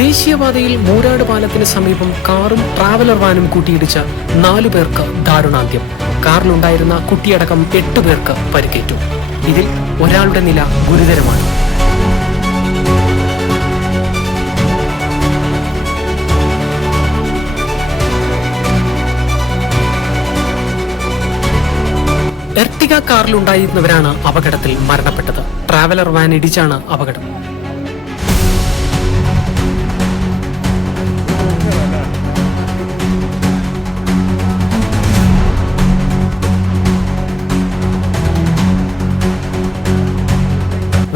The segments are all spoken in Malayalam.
ദേശീയപാതയിൽ മൂരാട് പാലത്തിന് സമീപം കാറും ട്രാവലർ വാനും കൂട്ടിയിടിച്ച 4 പേർക്ക് ദാരുണാന്ത്യം. കാറിലുണ്ടായിരുന്ന കുട്ടിയടക്കം 8 പേർക്ക് പരിക്കേറ്റു. ഇതിൽ ഒരാളുടെ നില ഗുരുതരമാണ്. എർട്ടിക കാറിലുണ്ടായിരുന്നവരാണ് അപകടത്തിൽ മരണപ്പെട്ടത്. ട്രാവലർ വാൻ ഇടിച്ചാണ് അപകടം.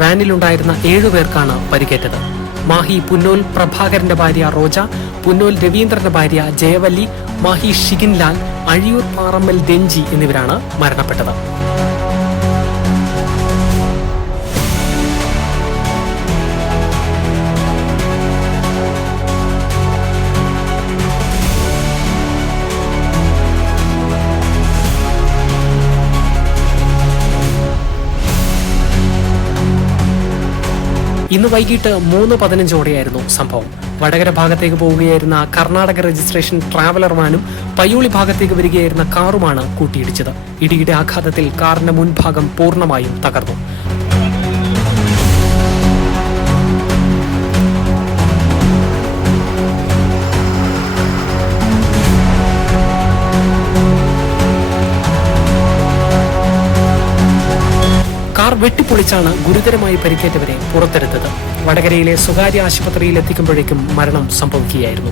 വാനിലുണ്ടായിരുന്ന 7 പേർക്കാണ് പരിക്കേറ്റത്. മാഹി പുന്നോൽ പ്രഭാകരന്റെ ഭാര്യ റോജ, പുന്നോൽ രവീന്ദ്രന്റെ ഭാര്യ ജയവല്ലി, മാഹി ഷിഗിൻലാൽ, അഴിയൂർ പാറമ്മൽ ദെഞ്ചി എന്നിവരാണ് മരണപ്പെട്ടത്. ഇന്ന് വൈകിട്ട് 3:15 സംഭവം. വടകര ഭാഗത്തേക്ക് പോവുകയായിരുന്ന കർണാടക രജിസ്ട്രേഷൻ ട്രാവലർ വാനും പയ്യോളി ഭാഗത്തേക്ക് വരികയായിരുന്ന കാറുമാണ് കൂട്ടിയിടിച്ചത്. ഇടിയുടെ ആഘാതത്തിൽ കാറിന്റെ മുൻഭാഗം പൂർണ്ണമായും തകർന്നു. കാർ വെട്ടിപ്പൊളിച്ചാണ് ഗുരുതരമായി പരിക്കേറ്റവരെ പുറത്തെടുത്തത്. വടകരയിലെ സ്വകാര്യ ആശുപത്രിയിൽ എത്തിക്കുമ്പോഴേക്കും മരണം സംഭവിക്കുകയായിരുന്നു.